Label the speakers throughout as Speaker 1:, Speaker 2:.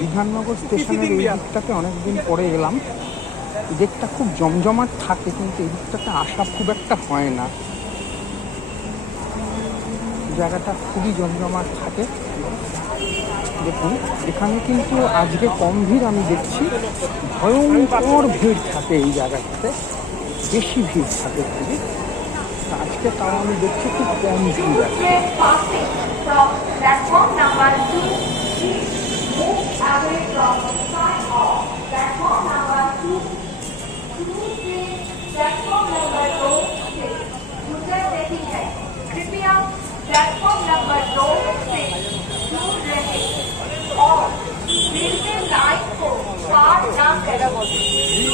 Speaker 1: বিধাননগর স্টেশনের এই দিকটাতে অনেকদিন পরে এলাম দিকটা খুব জমজমাট থাকে, কিন্তু এই দিকটাতে আসা খুব একটা হয় না। জায়গাটা খুবই জমজমাট থাকে। দেখুন, এখানে কিন্তু আজকে কম ভিড় আমি দেখছি। ভয়ঙ্কর ভিড় থাকে এই জায়গাটাতে, বেশি ভিড় থাকে খুবই। আজকে তাও আমি দেখছি খুব কম ভিড় আছে।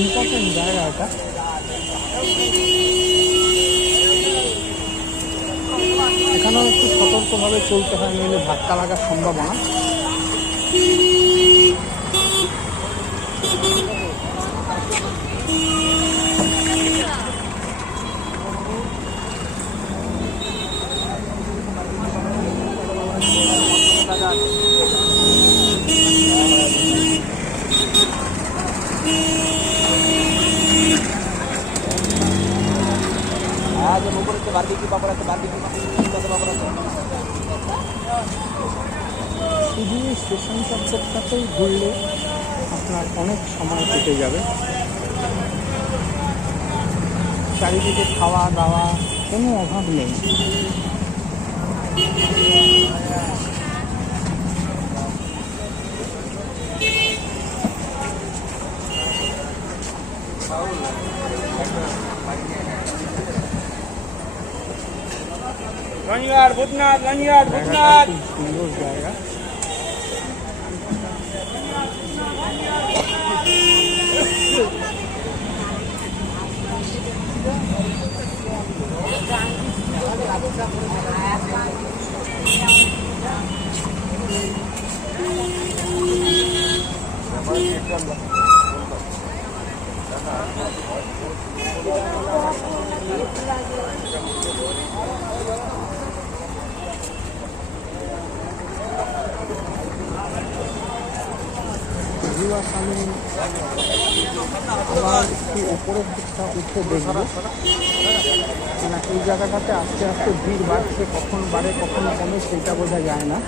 Speaker 1: ইম্পর্টেন্ট জায়গা এটা। এখানেও একটু সতর্কভাবে চলতে হয় নইলে ধাক্কা লাগার সম্ভাবনা।
Speaker 2: আজ উপরে বারবিকিউ পাপড় আছে, বারবিকিউ কত পাপড় আছে।
Speaker 1: শুধু স্টেশন চত্বরটাতেই ঘুরলে আপনার অনেক সময় কেটে যাবে। চারিদিকে খাওয়া দাওয়া, কোনো অভাব নেই।
Speaker 2: রানিঘাট ভূতনাথ রানিঘাট
Speaker 1: জায়গাটা খুব সুন্দর জায়গা ভিউয়ার্স আমি আবার একটু উপরের দিকটা উঠে দেখব। না এই জায়গাটাতে আস্তে আস্তে ভিড় বাড়ছে, কখন বাড়ে, কখন কমে সেটা বোঝা যায় না।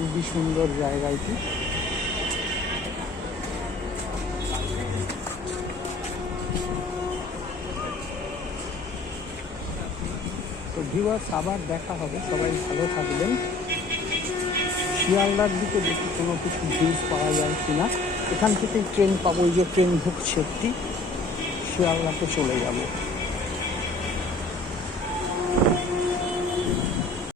Speaker 1: খুবই সুন্দর জায়গা এটি। তো ভিউয়ার্স আবার দেখা হবে। সবাই ভালো থাকবেন। শিয়ালদার দিকে দেখি কোনো কিছু ভিউজ পাওয়া যায় কি না এখান থেকেই ট্রেন পাবো ওই যে ট্রেন ঢুকছে একটি। শিয়ালদাতে চলে যাব।